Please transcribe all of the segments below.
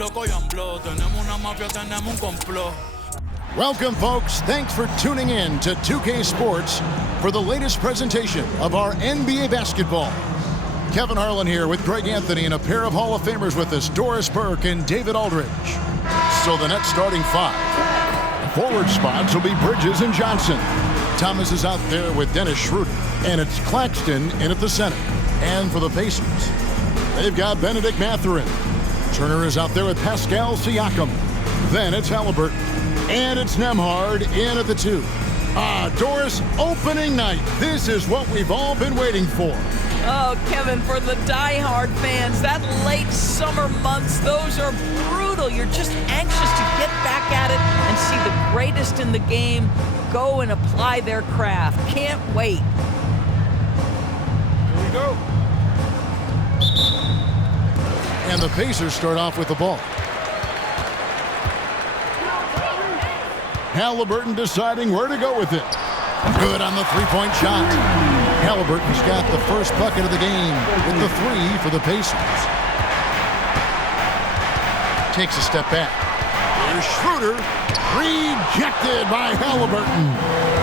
loco y AMLO. Tenemos una mafia, tenemos un complot. Welcome, folks. Thanks for tuning in to 2K Sports for the latest presentation of our NBA basketball. Kevin Harlan here with Greg Anthony and a pair of Hall of Famers with us, Doris Burke and David Aldridge. So the Nets starting five. Forward spots will be Bridges and Johnson. Thomas is out there with Dennis Schroeder, and it's Claxton in at the center. And for the Pacers, they've got Benedict Mathurin. Turner is out there with Pascal Siakam. Then it's Halliburton. And it's Nembhard in at the two. Doris, opening night. This is what we've all been waiting for. Oh, Kevin, for the die-hard fans, that late summer months, those are brutal. You're just anxious to get back at it and see the greatest in the game go and apply their craft. Can't wait. Here we go. And the Pacers start off with the ball. Halliburton deciding where to go with it. Good on the three-point shot. Halliburton's got the first bucket of the game with the three for the Pacers. Takes a step back. Here's Schroeder. Rejected by Halliburton.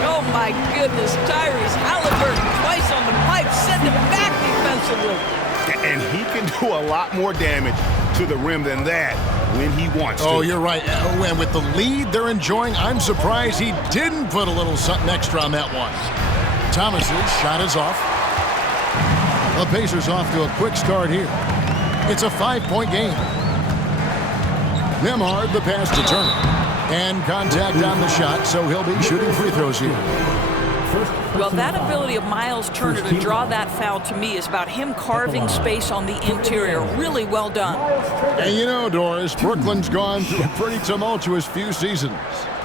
Oh, my goodness. Tyrese Halliburton twice on the pipe. Send him back defensively. And he can do a lot more damage to the rim than that when he wants to. Oh, you're right. And with the lead they're enjoying, I'm surprised he didn't put a little something extra on that one. Thomas's shot is off. The Pacers off to a quick start here. It's a 5-point game. Nembhard the pass to Turner. And contact on the shot, so he'll be shooting free throws here. Well, that ability of Miles Turner to draw that foul to me is about him carving space on the interior. Really well done. And you know, Doris, Brooklyn's gone through a pretty tumultuous few seasons.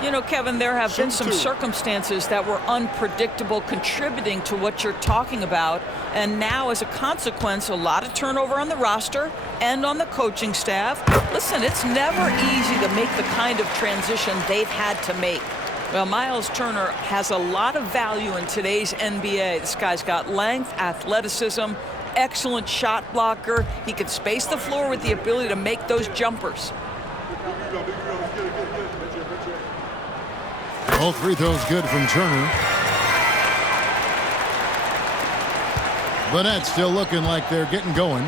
You know, Kevin, there have been some circumstances that were unpredictable contributing to what you're talking about. And now, as a consequence, a lot of turnover on the roster and on the coaching staff. Listen, it's never easy to make the kind of transition they've had to make. Well, Miles Turner has a lot of value in today's NBA. This guy's got length, athleticism, excellent shot blocker. He can space the floor with the ability to make those jumpers. All free throws good from Turner. The Nets still looking like they're getting going.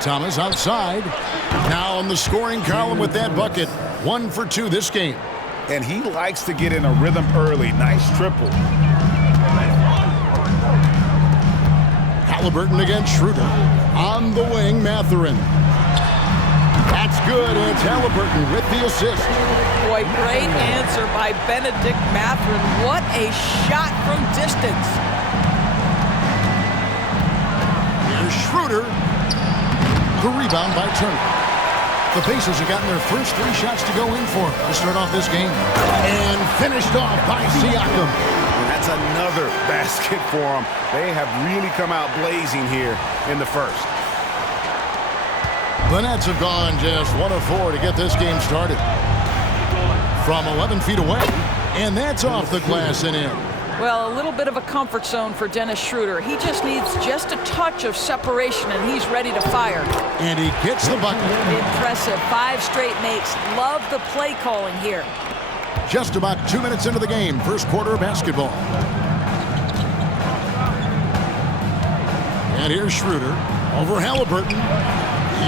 Thomas outside. Now on the scoring column with that bucket. 1 for 2 this game. And he likes to get in a rhythm early. Nice triple. Halliburton against Schroeder. On the wing, Mathurin. That's good. It's Halliburton with the assist. Boy, great answer by Benedict Mathurin. What a shot from distance. Here's Schroeder. The rebound by Turner. The Pacers have gotten their first 3 shots to go in for to start off this game. And finished off by Siakam. And that's another basket for them. They have really come out blazing here in the first. The Nets have gone just 1 of 4 to get this game started. From 11 feet away. And that's off the glass and in. Well, a little bit of a comfort zone for Dennis Schroeder. He just needs just a touch of separation, and he's ready to fire. And he gets the bucket. Impressive. 5 straight makes. Love the play calling here. Just about 2 minutes into the game. First quarter of basketball. And here's Schroeder over Halliburton.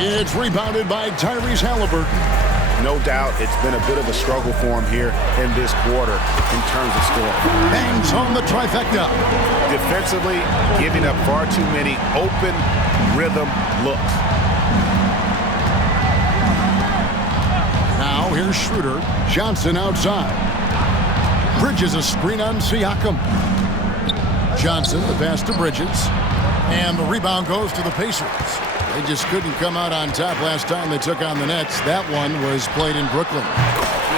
It's rebounded by Tyrese Halliburton. No doubt it's been a bit of a struggle for him here in this quarter in terms of scoring. Bangs on the trifecta. Defensively, giving up far too many open rhythm looks. Now here's Schroeder. Johnson outside. Bridges a screen on Siakam. Johnson the pass to Bridges. And the rebound goes to the Pacers. They just couldn't come out on top last time they took on the Nets. That one was played in Brooklyn.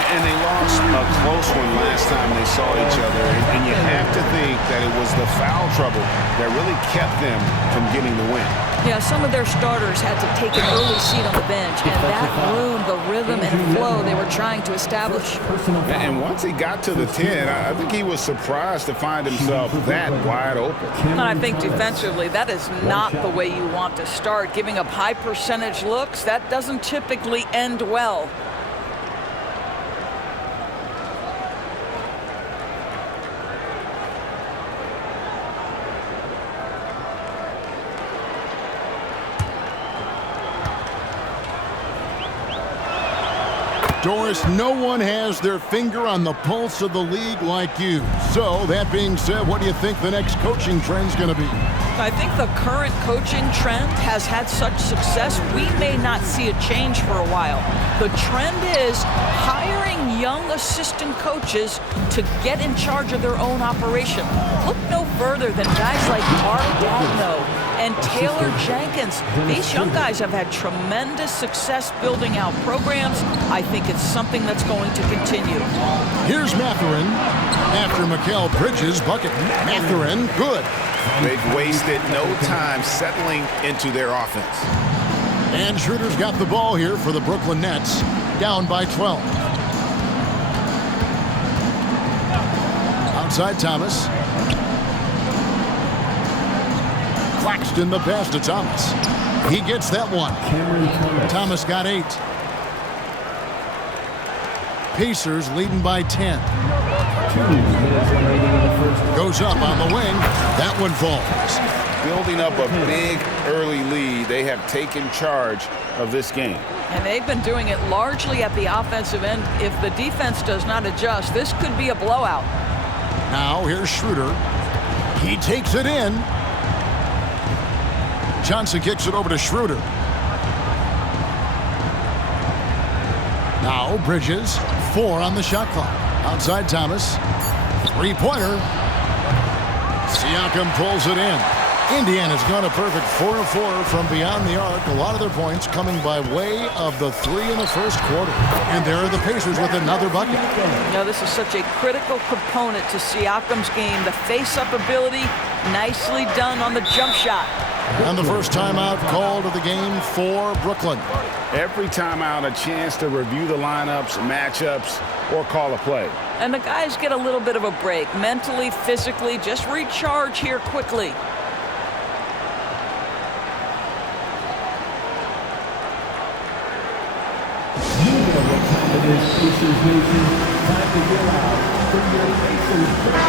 And they lost a close one last time they saw each other. And you have to think that it was the foul trouble that really kept them from getting the win. Yeah, some of their starters had to take an early seat on the bench, and that ruined the rhythm and flow flow they were trying to establish. And once he got to the 10, I think he was surprised to find himself that wide open. And I think defensively, that is not the way you want to start. Giving up high percentage looks, that doesn't typically end well. Doris, no one has their finger on the pulse of the league like you. So, that being said, what do you think the next coaching trend's going to be? I think the current coaching trend has had such success, we may not see a change for a while. The trend is hiring young assistant coaches to get in charge of their own operation. Look no further than guys like Mark Dagno and Taylor Jenkins. These young guys have had tremendous success building out programs. I think it's something that's going to continue. Here's Mathurin after Mikal Bridges' bucket. Mathurin, good. They've wasted no time settling into their offense. And Schroeder's got the ball here for the Brooklyn Nets, down by 12. Outside Thomas. Claxton the pass to Thomas. He gets that one. Thomas got 8. Pacers leading by 10. Goes up on the wing. That one falls. Building up a big early lead, they have taken charge of this game. And they've been doing it largely at the offensive end. If the defense does not adjust, this could be a blowout. Now here's Schroeder. He takes it in. Johnson kicks it over to Schroeder. Now Bridges, 4 on the shot clock. Outside Thomas. Three-pointer. Siakam pulls it in. Indiana's gone a perfect 4 of 4 from beyond the arc. A lot of their points coming by way of the 3 in the first quarter. And there are the Pacers with another bucket. You know, this is such a critical component to Siakam's game. The face-up ability, nicely done on the jump shot. And the first timeout called of the game for Brooklyn. Every timeout, a chance to review the lineups, matchups, or call a play. And the guys get a little bit of a break. Mentally, physically, just recharge here quickly.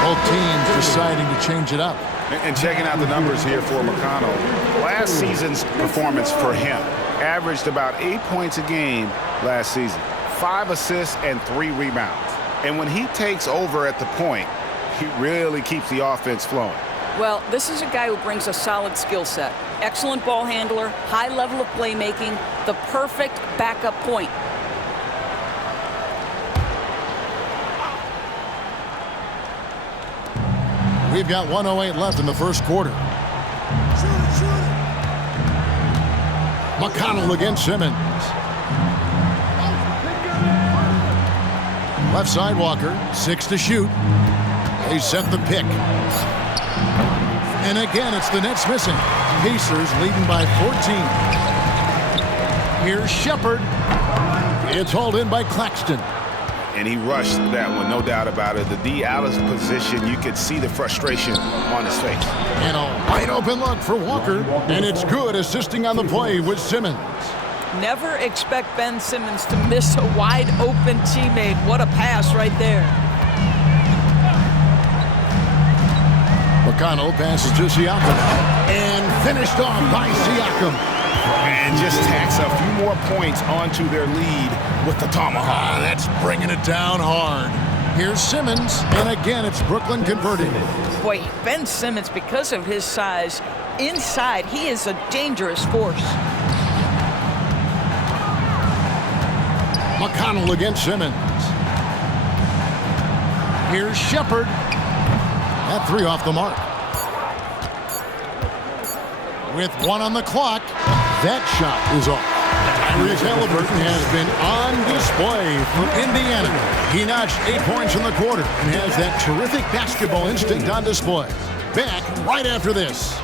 Both teams deciding to change it up. And checking out the numbers here for McConnell. Last season's performance for him averaged about 8 points a game last season, 5 assists and 3 rebounds. And when he takes over at the point, he really keeps the offense flowing. Well, this is a guy who brings a solid skill set. Excellent ball handler, high level of playmaking, the perfect backup point. We've got 1:08 left in the first quarter. McConnell against Simmons. Left side Walker, 6 to shoot. They set the pick. And again, it's the Nets missing. Pacers leading by 14. Here's Shepard. It's hauled in by Claxton. And he rushed that one, no doubt about it. The D out of position, you could see the frustration on his face. And a wide open look for Walker. And it's good, assisting on the play with Simmons. Never expect Ben Simmons to miss a wide open teammate. What a pass right there. McConnell passes to Siakam. And finished off by Siakam. And just tacks a few more points onto their lead with the tomahawk. That's bringing it down hard. Here's Simmons, and again, it's Brooklyn converting. Boy, Ben Simmons, because of his size, inside, he is a dangerous force. McConnell against Simmons. Here's Shepard. That 3 off the mark. With 1 on the clock, that shot is off. Tyrese Halliburton has been on display for Indiana. He notched 8 points in the quarter and has that terrific basketball instinct on display. Back right after this.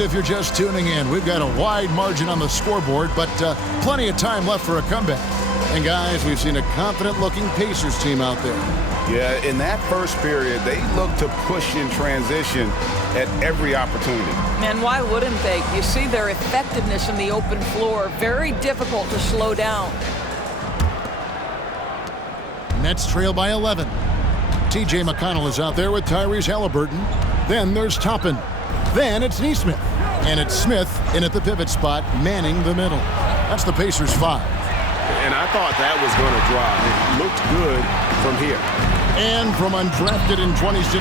And if you're just tuning in, we've got a wide margin on the scoreboard, but plenty of time left for a comeback. And guys, we've seen a confident-looking Pacers team out there. Yeah, in that first period, they looked to push in transition at every opportunity. And why wouldn't they? You see their effectiveness in the open floor. Very difficult to slow down. Nets trail by 11. T.J. McConnell is out there with Tyrese Halliburton. Then there's Toppin. Then it's Nesmith. And it's Smith in at the pivot spot, manning the middle. That's the Pacers' 5. And I thought that was going to drive. It looked good from here. And from undrafted in 2016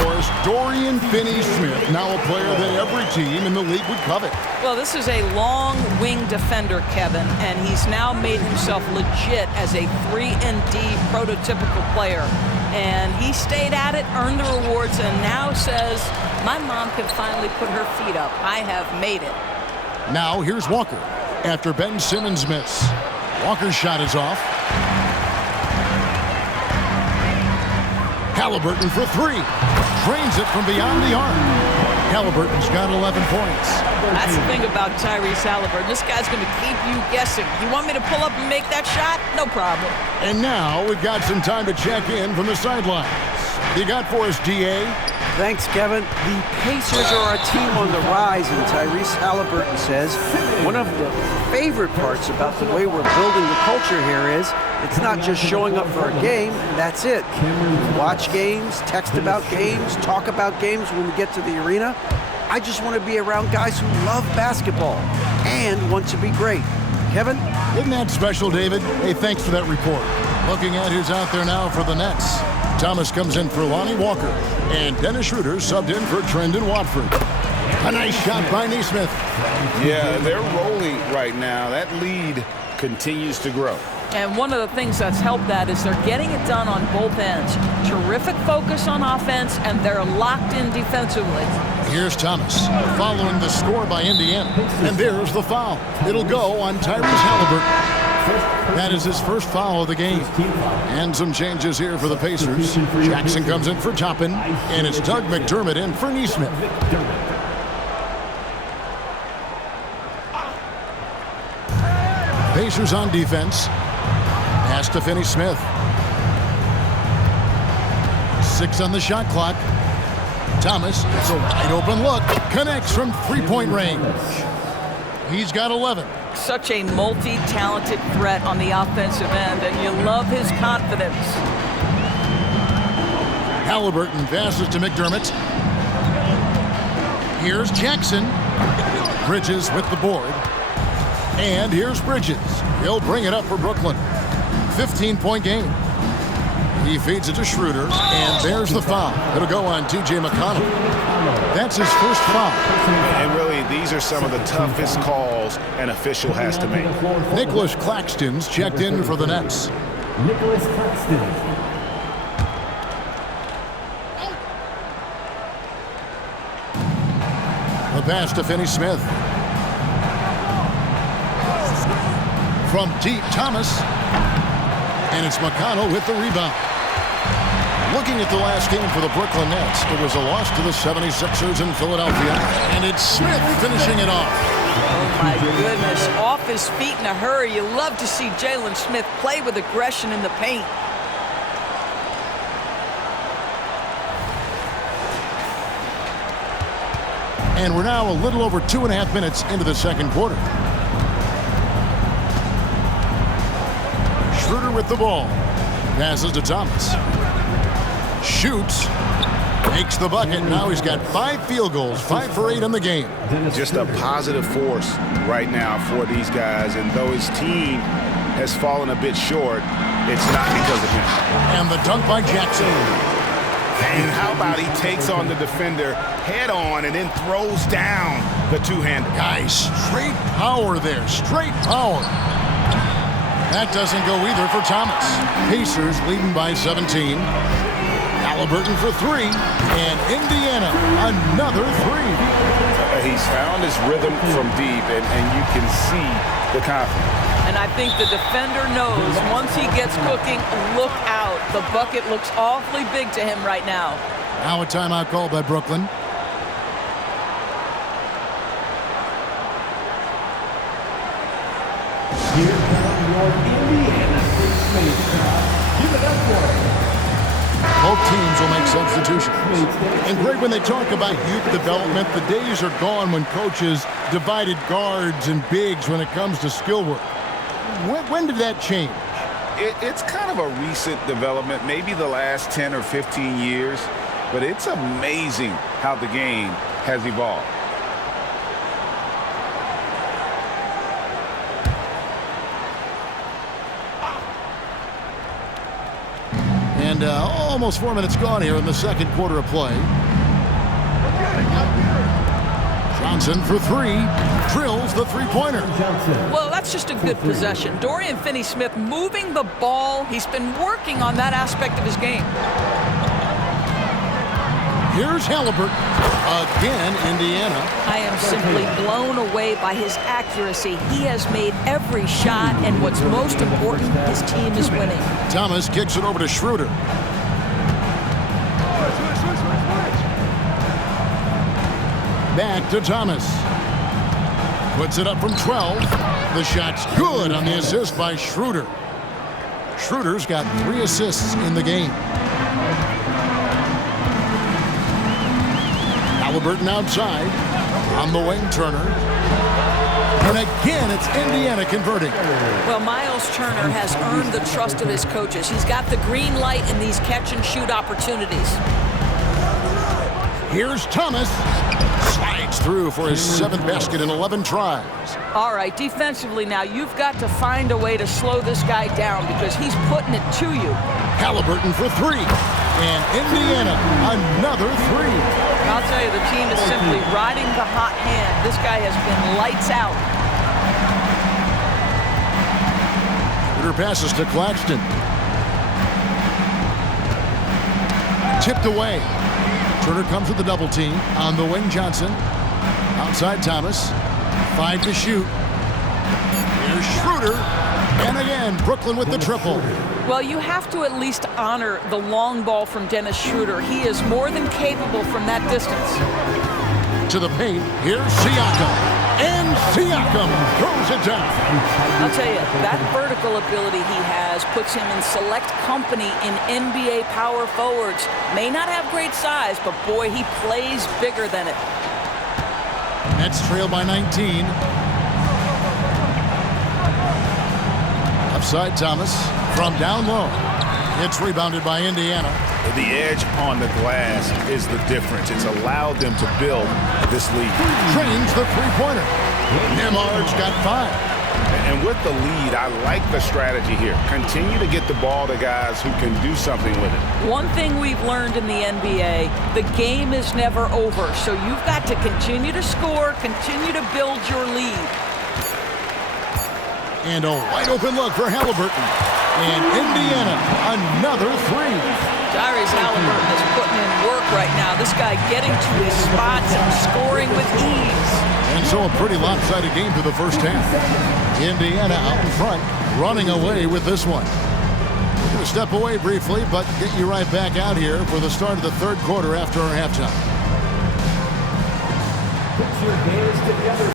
doors, Dorian Finney-Smith, now a player that every team in the league would covet. Well, this is a long wing defender, Kevin, and he's now made himself legit as a 3-and-D prototypical player. And he stayed at it, earned the rewards, and now says, my mom can finally put her feet up. I have made it. Now here's Walker after Ben Simmons' miss. Walker's shot is off. Halliburton for 3. Drains it from beyond the arc. Halliburton's got 11 points. That's the thing about Tyrese Halliburton. This guy's going to keep you guessing. You want me to pull up and make that shot? No problem. And now we've got some time to check in from the sidelines. You got for us, D.A.? Thanks, Kevin. The Pacers are a team on the rise, and Tyrese Halliburton says one of the favorite parts about the way we're building the culture here is it's not just showing up for a game, that's it. We watch games, text about games, talk about games when we get to the arena. I just want to be around guys who love basketball and want to be great. Kevin? Isn't that special, David? Hey, thanks for that report. Looking at who's out there now for the Nets. Thomas comes in for Lonnie Walker, and Dennis Schroeder subbed in for Trendon Watford. A nice shot by Nesmith. Yeah, they're rolling right now. That lead continues to grow. And one of the things that's helped that is they're getting it done on both ends. Terrific focus on offense, and they're locked in defensively. Here's Thomas following the score by Indiana. And there's the foul. It'll go on Tyrese Halliburton. That is his first foul of the game. And some changes here for the Pacers. Jackson comes in for Toppin, and it's Doug McDermott in for Nesmith. Pacers on defense. Pass to Finney-Smith. 6 on the shot clock. Thomas, it's a wide open look. Connects from three-point range. He's got 11. Such a multi-talented threat on the offensive end, and you love his confidence. Halliburton passes to McDermott. Here's Jackson. Bridges with the board. And here's Bridges. He'll bring it up for Brooklyn. 15-point game. He feeds it to Schroeder, and there's the foul. It'll go on T.J. McConnell. That's his first foul. And really, these are some of the toughest calls an official has to make. Nicholas Claxton's checked in for the Nets. Nicholas Claxton. The pass to Finney-Smith. From deep, Thomas. And it's McConnell with the rebound. Looking at the last game for the Brooklyn Nets, it was a loss to the 76ers in Philadelphia. And it's Smith finishing it off. Oh, my goodness. Off his feet in a hurry. You love to see Jalen Smith play with aggression in the paint. And we're now a little over 2.5 minutes into the second quarter. Schroeder with the ball. Passes to Thomas. Shoots. Makes the bucket. Now he's got 5 field goals, 5 for 8 in the game. Just a positive force right now for these guys. And though his team has fallen a bit short, it's not because of him. And the dunk by Jackson. And how about he takes on the defender head on and then throws down the two-hander. Guys, straight power there. Straight power. That doesn't go either for Thomas. Pacers leading by 17. Halliburton for 3. And Indiana, another 3. He's found his rhythm from deep, and you can see the confidence. And I think the defender knows once he gets cooking, look out. The bucket looks awfully big to him right now. Now a timeout called by Brooklyn. Here come your Indiana State Space crowd. Give it up for Both teams will make substitutions. And Greg, when they talk about youth development, the days are gone when coaches divided guards and bigs when it comes to skill work. When did that change? It's kind of a recent development, maybe the last 10 or 15 years, but it's amazing how the game has evolved. And almost 4 minutes gone here in the second quarter of play. Johnson for three. Drills the three-pointer. Well, that's just a good possession. Dorian Finney-Smith moving the ball. He's been working on that aspect of his game. Here's Halliburton. Again, Indiana. I am simply blown away by his accuracy. He has made every shot, and what's most important, his team is winning. Thomas kicks it over to Schroeder. Back to Thomas. Puts it up from 12. The shot's good on the assist by Schroeder. Schroeder's got 3 assists in the game. Halliburton outside. On the wing, Turner. And again, it's Indiana converting. Well, Miles Turner has earned the trust of his coaches. He's got the green light in these catch-and-shoot opportunities. Here's Thomas. Slides through for his 7th basket in 11 tries. All right, defensively now, you've got to find a way to slow this guy down because he's putting it to you. Halliburton for 3. And Indiana, another 3. I'll tell you, the team is simply riding the hot hand. This guy has been lights out. Schroeder passes to Claxton. Tipped away. Turner comes with the double team. On the wing, Johnson. Outside, Thomas. 5 to shoot. Here's Schroeder. And again, Brooklyn with the triple. Well, you have to at least honor the long ball from Dennis Schroeder. He is more than capable from that distance. To the paint. Here's Siakam. And Siakam throws it down. I'll tell you, that vertical ability he has puts him in select company in NBA power forwards. May not have great size, but boy, he plays bigger than it. Nets trail by 19. Upside Thomas from down low. It's rebounded by Indiana. The edge on the glass is the difference. It's allowed them to build this lead. Trains the three-pointer. Nembhard's got 5. And with the lead, I like the strategy here. Continue to get the ball to guys who can do something with it. One thing we've learned in the NBA, the game is never over. So you've got to continue to score, continue to build your lead. And a wide open look for Halliburton. And Indiana, another 3. Tyrese Halliburton is putting in work right now. This guy getting to his spots and scoring with ease. And so a pretty lopsided game for the first half. Indiana out in front, running away with this one. We're going to step away briefly, but get you right back out here for the start of the third quarter after our halftime. Put your hands together.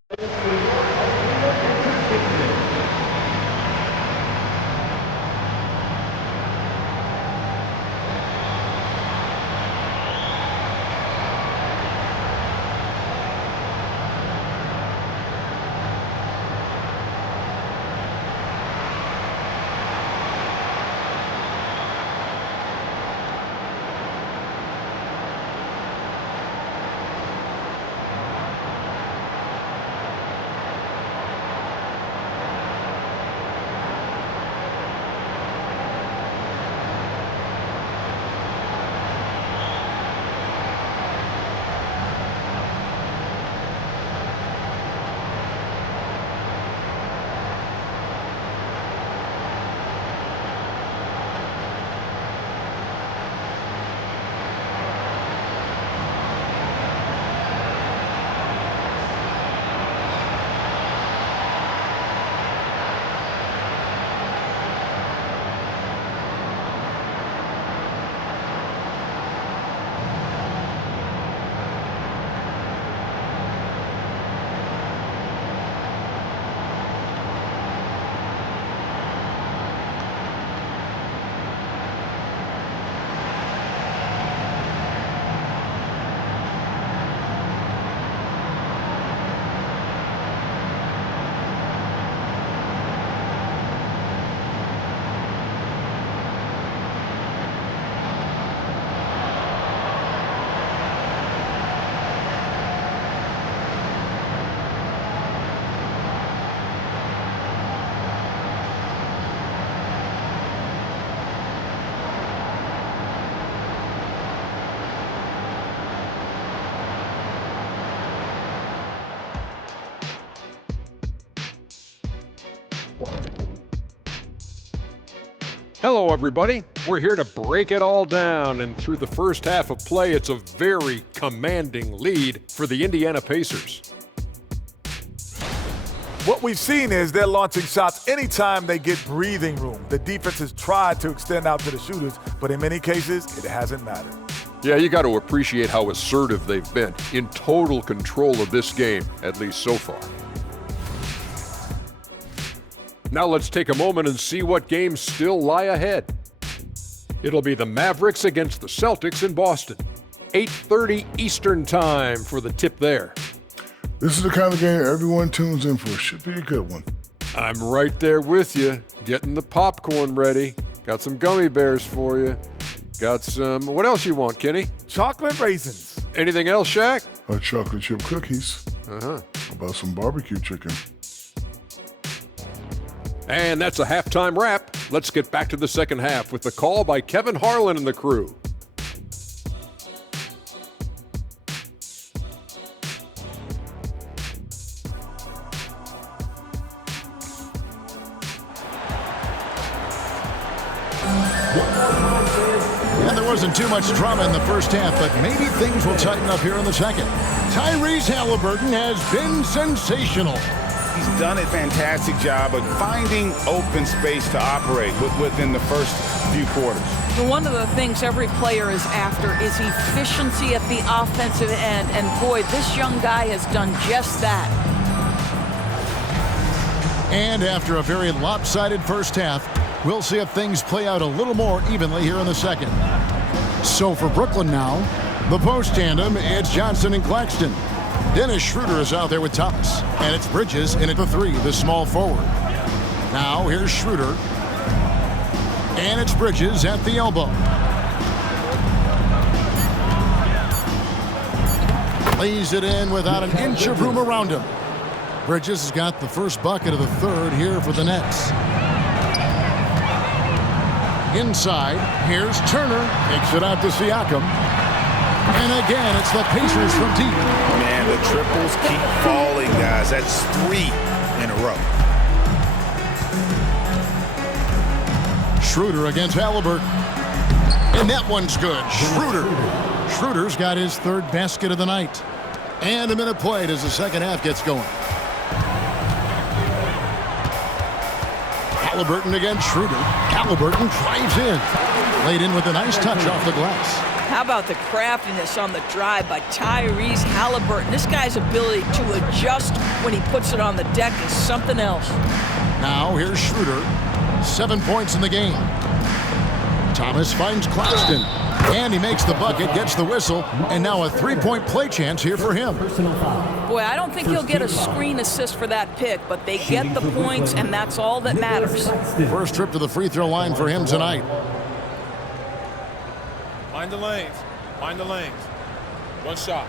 Hello, everybody. We're here to break it all down, and through the first half of play, it's a very commanding lead for the Indiana Pacers. What we've seen is they're launching shots anytime they get breathing room. The defense has tried to extend out to the shooters, but in many cases, it hasn't mattered. Yeah, you got to appreciate how assertive they've been, in total control of this game, at least so far. Now let's take a moment and see what games still lie ahead. It'll be the Mavericks against the Celtics in Boston. 8:30 Eastern time for the tip there. This is the kind of game everyone tunes in for. Should be a good one. I'm right there with you, getting the popcorn ready. Got some gummy bears for you. Got some, what else you want, Kenny? Chocolate raisins. Anything else, Shaq? Chocolate chip cookies. Uh-huh. How about some barbecue chicken? And that's a halftime wrap. Let's get back to the second half with the call by Kevin Harlan and the crew. And there wasn't too much drama in the first half, but maybe things will tighten up here in the second. Tyrese Halliburton has been sensational. He's done a fantastic job of finding open space to operate within the first few quarters. One of the things every player is after is efficiency at the offensive end, and boy, this young guy has done just that. And after a very lopsided first half, we'll see if things play out a little more evenly here in the second. So for Brooklyn now, the post tandem, it's Johnson and Claxton. Dennis Schroeder is out there with Thomas, and it's Bridges in at the three, the small forward. Now here's Schroeder, and it's Bridges at the elbow. Lays it in without an inch of room around him. Bridges has got the first bucket of the third here for the Nets. Inside, here's Turner, takes it out to Siakam. And again, it's the Pacers from deep. Man, the triples keep falling, guys. That's 3 in a row. Schroeder against Halliburton. And that one's good. Schroeder's got his third basket of the night. And a minute played as the second half gets going. Halliburton against Schroeder. Halliburton drives in. Laid in with a nice touch off the glass. How about the craftiness on the drive by Tyrese Halliburton? This guy's ability to adjust when he puts it on the deck is something else. Now here's Schroeder. 7 points in the game. Thomas finds Claxton. And he makes the bucket, gets the whistle, and now a three-point play chance here for him. Boy, I don't think he'll get a screen assist for that pick, but they get the points, and that's all that matters. First trip to the free throw line for him tonight. Mind the lanes. Mind the lanes. One shot.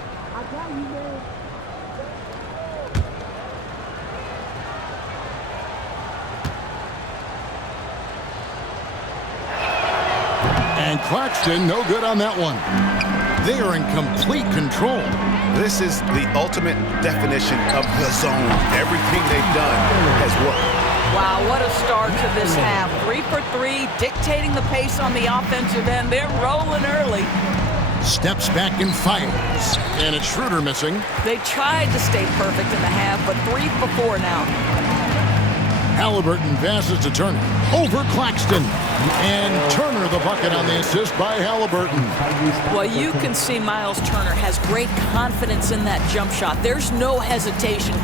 And Claxton, no good on that one. They are in complete control. This is the ultimate definition of the zone. Everything they've done has worked. Wow, what a start to this half. 3 for 3, dictating the pace on the offensive end. They're rolling early. Steps back and fires. And it's Schroeder missing. They tried to stay perfect in the half, but 3 for 4 now. Halliburton passes to Turner. Over Claxton. And Turner the bucket on the assist by Halliburton. Well, you can see Miles Turner has great confidence in that jump shot. There's no hesitation.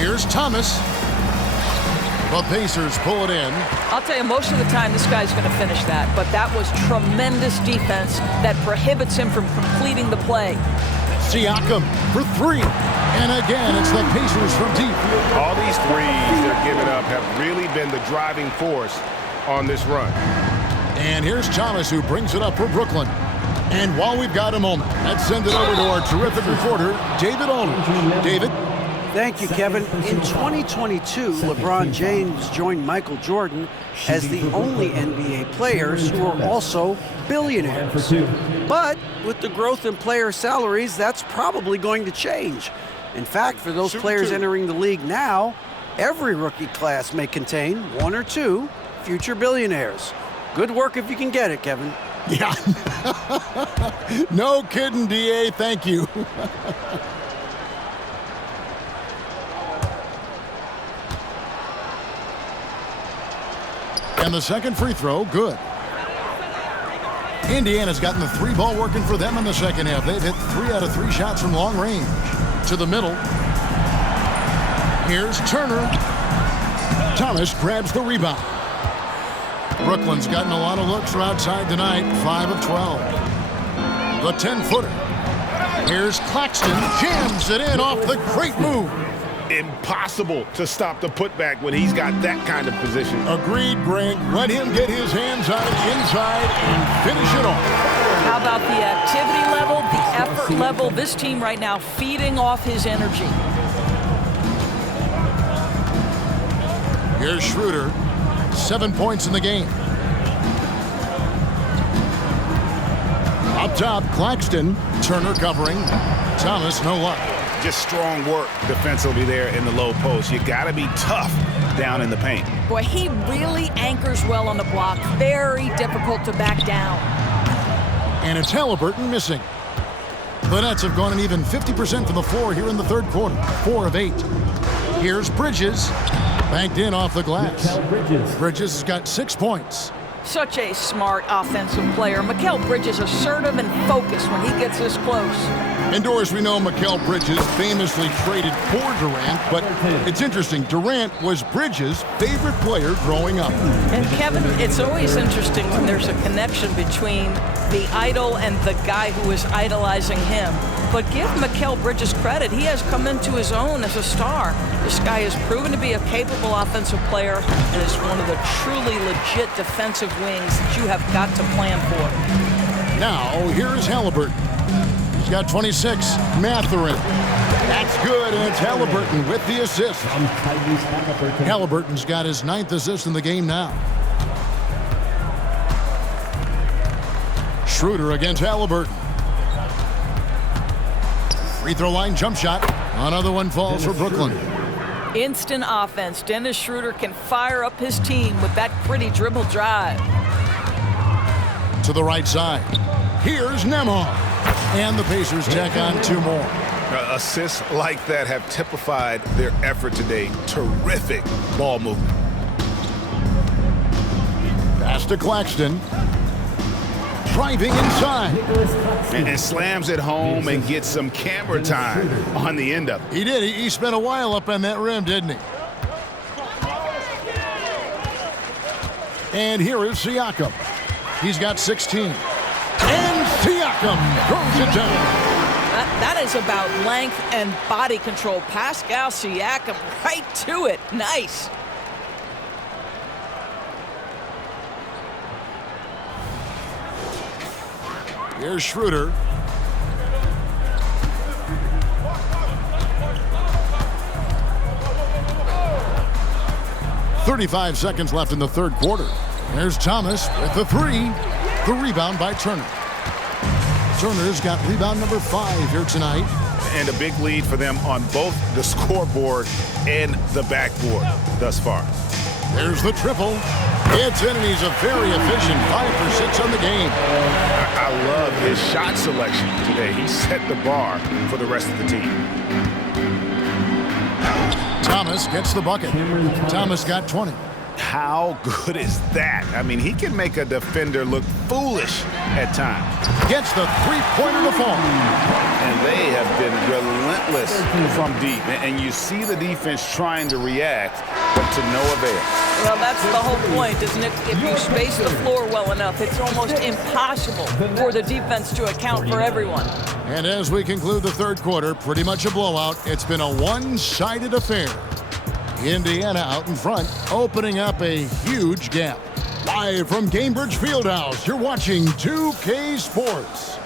Here's Thomas. The Pacers pull it in. I'll tell you, most of the time this guy's going to finish that, but that was tremendous defense that prohibits him from completing the play. Siakam for 3. And again, it's the Pacers from deep. All these threes they're giving up have really been the driving force on this run. And here's Thomas, who brings it up for Brooklyn. And while we've got a moment, let's send it over to our terrific reporter, David Aldridge. David? Thank you, Kevin. In 2022, LeBron James joined Michael Jordan as the only NBA players who are also billionaires. But with the growth in player salaries, that's probably going to change. In fact, for those players entering the league now, Every rookie class may contain one or two future billionaires. Good work if you can get it, Kevin. Yeah. No kidding, DA. Thank you. And the second free throw, good. Indiana's gotten the three ball working for them in the second half. They've hit 3 out of 3 shots from long range. To the middle. Here's Turner. Thomas grabs the rebound. Brooklyn's gotten a lot of looks from outside tonight, 5 of 12. The 10-footer. Here's Claxton, jams it in off the great move. Impossible to stop the putback when he's got that kind of position. Agreed, Greg. Let him get his hands on it inside and finish it off. How about the activity level, the effort level? This team right now feeding off his energy. Here's Schroeder, 7 points in the game. Up top, Claxton, Turner covering. Thomas, no luck. Just strong work defensively there in the low post. You got to be tough down in the paint. Boy, he really anchors well on the block. Very difficult to back down. And it's Halliburton missing. The Nets have gone an even 50% from the floor here in the third quarter. 4 of 8. Here's Bridges. Banked in off the glass. Bridges has got 6 points. Such a smart offensive player. Mikal Bridges assertive and focused when he gets this close. Indoors, we know Mikal Bridges famously traded for Durant, but it's interesting. Durant was Bridges' favorite player growing up. And Kevin, it's always interesting when there's a connection between the idol and the guy who is idolizing him. But give Mikal Bridges credit. He has come into his own as a star. This guy has proven to be a capable offensive player and is one of the truly legit defensive wings that you have got to plan for. Now, here's Halliburton. He's got 26. Mathurin. That's good, and it's Halliburton with the assist. Halliburton's got his 9th assist in the game now. Schroeder against Halliburton. Free throw line jump shot. Another one falls for Brooklyn. Instant offense. Dennis Schroeder can fire up his team with that pretty dribble drive. To the right side. Here's Nembhard. And the Pacers tack on 2 more. Assists like that have typified their effort today. Terrific ball movement. Pass to Claxton. Driving inside. And slams it home and gets some camera time on the end of it. He did. He spent a while up on that rim, didn't he? And here is Siakam. He's got 16. And Siakam throws it down. That is about length and body control. Pascal Siakam right to it. Nice. Here's Schroeder. .35 seconds left in the third quarter. There's Thomas with the 3. The rebound by Turner. Turner's got rebound number 5 here tonight. And a big lead for them on both the scoreboard and the backboard thus far. There's the triple. It's in, and he's a very efficient 5 for 6 on the game. I love his shot selection today. He set the bar for the rest of the team. Thomas gets the bucket. Thomas got 20. How good is that? I mean, he can make a defender look foolish at times. Gets the three-pointer to fall. And they have been relentless from deep. And you see the defense trying to react, but to no avail. Well, that's the whole point, isn't it? If you space the floor well enough, it's almost impossible for the defense to account for everyone. And as we conclude the third quarter, pretty much a blowout. It's been a one-sided affair. Indiana out in front, opening up a huge gap. Live from Gainbridge Fieldhouse, you're watching 2K Sports.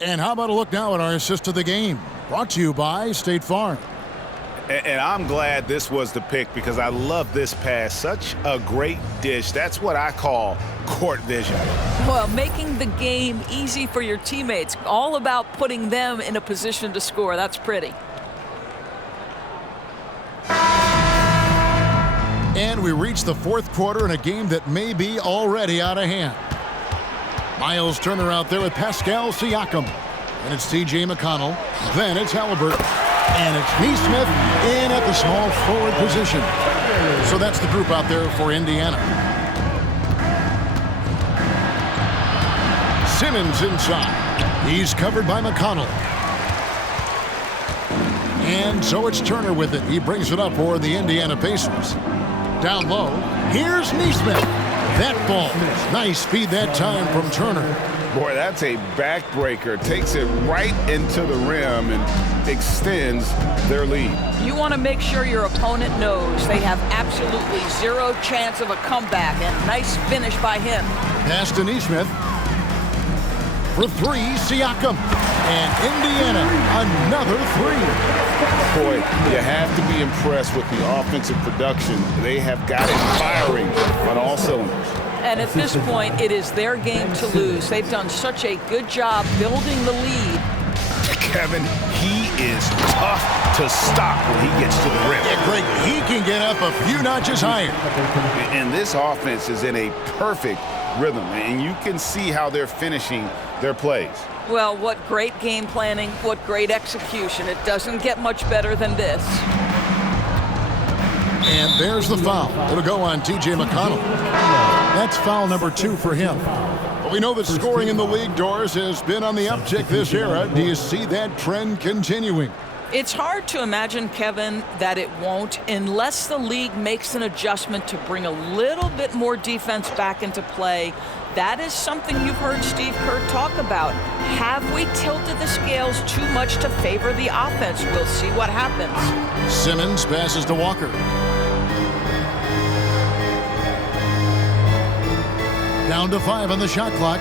And how about a look now at our assist of the game? Brought to you by State Farm. And I'm glad this was the pick because I love this pass. Such a great dish. That's what I call court vision. Well, making the game easy for your teammates. All about putting them in a position to score. That's pretty. And we reach the fourth quarter in a game that may be already out of hand. Miles Turner out there with Pascal Siakam. And it's T.J. McConnell. Then it's Halliburton. And it's Nesmith in at the small forward position. So that's the group out there for Indiana. Simmons inside. He's covered by McConnell. And so it's Turner with it. He brings it up for the Indiana Pacers. Down low, here's Nesmith. That ball, nice feed that time from Turner. Boy, that's a backbreaker. Takes it right into the rim and extends their lead. You want to make sure your opponent knows they have absolutely zero chance of a comeback, and nice finish by him. Pass to Nesmith. For three, Siakam. And Indiana, another three. Boy, you have to be impressed with the offensive production. They have got it firing on all cylinders. And at this point, it is their game to lose. They've done such a good job building the lead. Kevin, he is tough to stop when he gets to the rim. Yeah, Greg, he can get up a few notches higher. And this offense is in a perfect rhythm, and you can see how they're finishing their plays. Well, what great game planning, what great execution. It doesn't get much better than this. And there's the foul. It'll go on T.J. McConnell. That's foul number 2 for him. But we know that scoring in the league, Doris, has been on the uptick this era. Do you see that trend continuing? It's hard to imagine, Kevin, that it won't unless the league makes an adjustment to bring a little bit more defense back into play. That is something you've heard Steve Kerr talk about. Have we tilted the scales too much to favor the offense? We'll see what happens. Simmons passes to Walker. Down to 5 on the shot clock.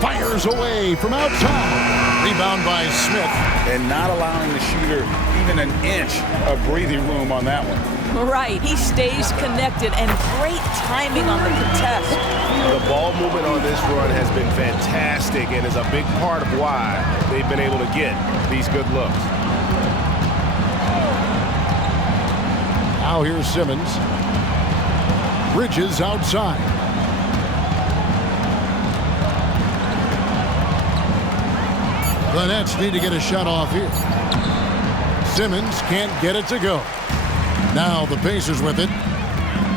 Fires away from outside. Rebound by Smith. And not allowing the shooter even an inch of breathing room on that one. Right, he stays connected, and great timing on the contest. The ball movement on this run has been fantastic and is a big part of why they've been able to get these good looks. Now here's Simmons. Bridges outside. The Nets need to get a shot off here. Simmons can't get it to go. Now the Pacers with it.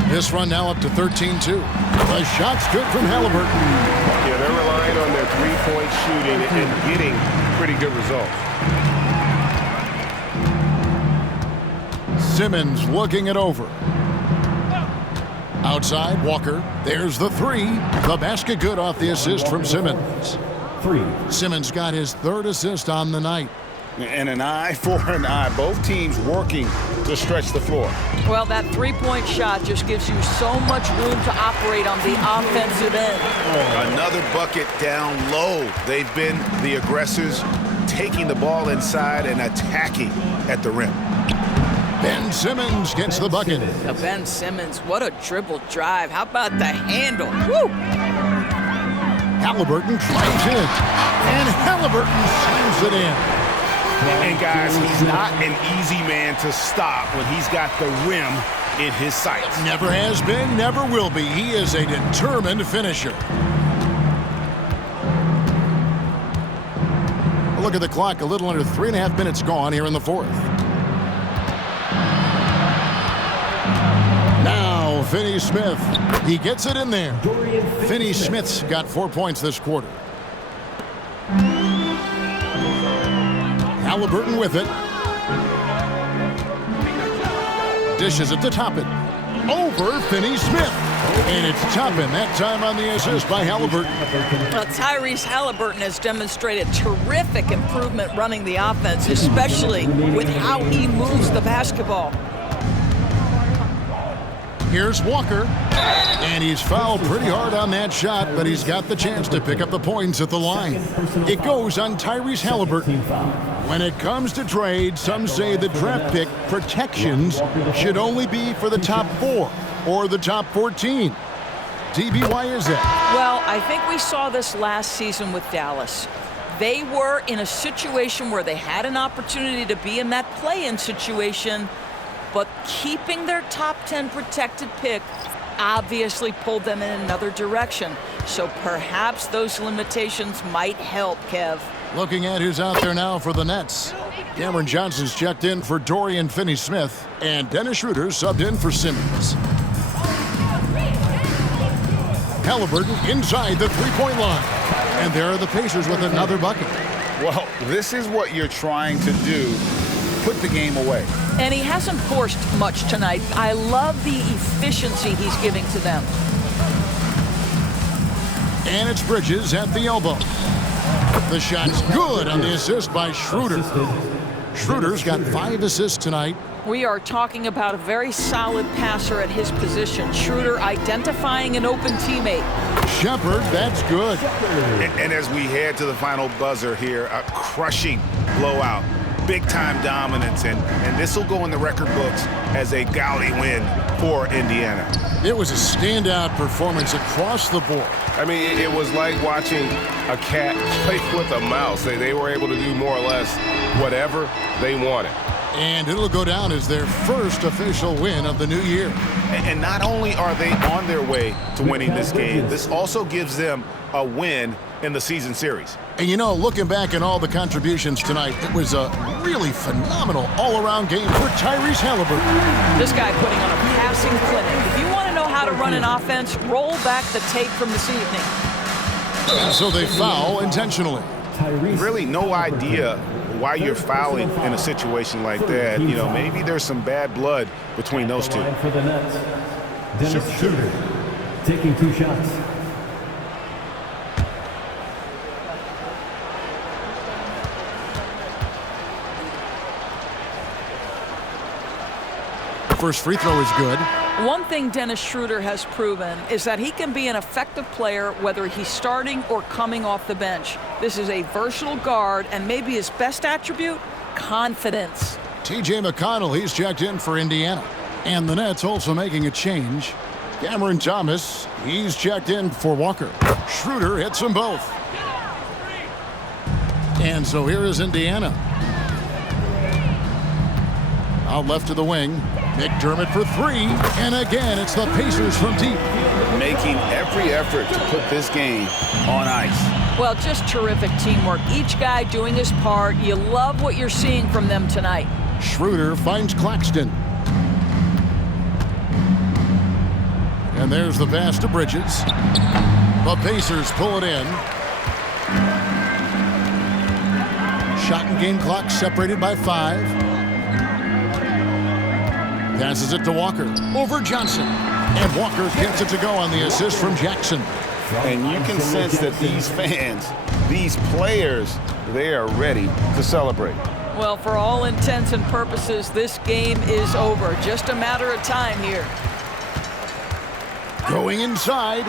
This run now up to 13-2. The shot's good from Halliburton. Yeah, they're relying on their three-point shooting and getting pretty good results. Simmons looking it over. Outside, Walker. There's the 3. The basket good off the assist from Simmons. 3. Simmons got his 3rd assist on the night. And an eye for an eye. Both teams working to stretch the floor. Well, that three-point shot just gives you so much room to operate on the offensive end. Another bucket down low. They've been the aggressors, taking the ball inside and attacking at the rim. Ben Simmons gets the bucket. Now Ben Simmons, what a dribble drive. How about the handle? Woo! Halliburton drives in. And Halliburton slams it in. And guys, he's not an easy man to stop when he's got the rim in his sights. Never has been, never will be. He is a determined finisher. Look at the clock, a little under 3.5 minutes gone here in the 4th. Now, Finney Smith. He gets it in there. Finney Smith's got 4 points this quarter. Halliburton with it. Dishes it to Toppin. Over Finney Smith. And it's Toppin, that time on the assist by Halliburton. Well, Tyrese Halliburton has demonstrated terrific improvement running the offense, especially with how he moves the basketball. Here's Walker. And he's fouled pretty hard on that shot, but he's got the chance to pick up the points at the line. It goes on Tyrese Halliburton. When it comes to trade, some say the draft pick protections should only be for the top 4 or the top 14. DB, why is that? Well, I think we saw this last season with Dallas. They were in a situation where they had an opportunity to be in that play-in situation, but keeping their top 10 protected pick obviously pulled them in another direction. So perhaps those limitations might help, Kev. Looking at who's out there now for the Nets. Cameron Johnson's checked in for Dorian Finney-Smith, and Dennis Schroeder subbed in for Simmons. Halliburton inside the three-point line. And there are the Pacers with another bucket. Well, this is what you're trying to do. Put the game away. And he hasn't forced much tonight. I love the efficiency he's giving to them. And it's Bridges at the elbow. The shot's good on the assist by Schroeder. Schroeder's got 5 assists tonight. We are talking about a very solid passer at his position. Schroeder identifying an open teammate. Shepherd, that's good. And as we head to the final buzzer here, a crushing blowout. Big-time dominance, and this will go in the record books as a gaudy win for Indiana. It was a standout performance across the board. I mean, it was like watching a cat play with a mouse. They were able to do more or less whatever they wanted. And it'll go down as their first official win of the new year. And not only are they on their way to winning this game, this also gives them a win in the season series. And you know, looking back at all the contributions tonight, it was a really phenomenal all-around game for Tyrese Halliburton. This guy putting on a passing clinic. If you want to know how to run an offense, roll back the tape from this evening. And so they foul intentionally. Really no idea why you're fouling in a situation like that. You know, maybe there's some bad blood between those two. For the Nets, Dennis Schroeder taking 2 shots. First free throw is good. One thing Dennis Schroeder has proven is that he can be an effective player whether he's starting or coming off the bench. This is a versatile guard, and maybe his best attribute, confidence. T.J. McConnell, he's checked in for Indiana. And the Nets also making a change. Cameron Thomas, he's checked in for Walker. Schroeder hits them both. And so here is Indiana. Out left to the wing. McDermott for 3, and again, it's the Pacers from deep. Making every effort to put this game on ice. Well, just terrific teamwork. Each guy doing his part. You love what you're seeing from them tonight. Schroeder finds Claxton. And there's the pass to Bridges. The Pacers pull it in. Shot and game clock separated by 5. Passes it to Walker. Over Johnson. And Walker gets it to go on the assist from Jackson. And you can sense that these fans, these players, they are ready to celebrate. Well, for all intents and purposes, this game is over. Just a matter of time here. Going inside,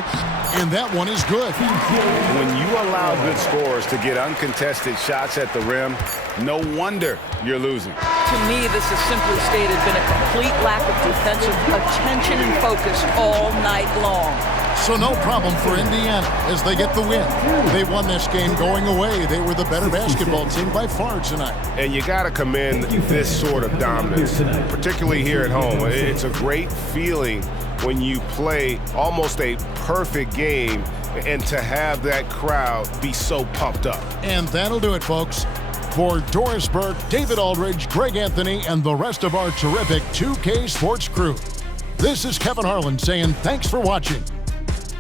and that one is good. When you allow good scorers to get uncontested shots at the rim, no wonder you're losing. To me, this has simply stated been a complete lack of defensive attention and focus all night long. So no problem for Indiana as they get the win. They won this game going away. They were the better basketball team by far tonight. And you got to commend this sort of dominance, particularly here at home. It's a great feeling when you play almost a perfect game and to have that crowd be so pumped up. And that'll do it, folks. For Doris Burke, David Aldridge, Greg Anthony, and the rest of our terrific 2K Sports crew, this is Kevin Harlan saying thanks for watching.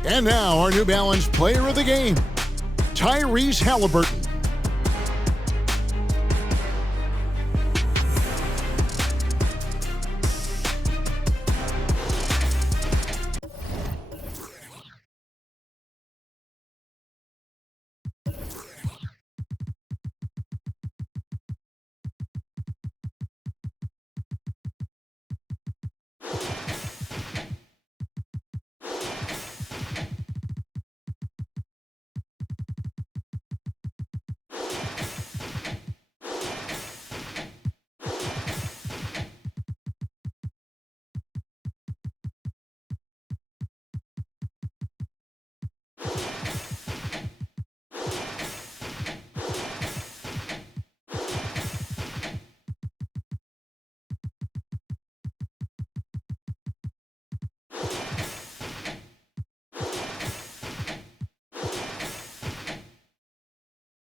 And now our New Balance player of the game, Tyrese Halliburton.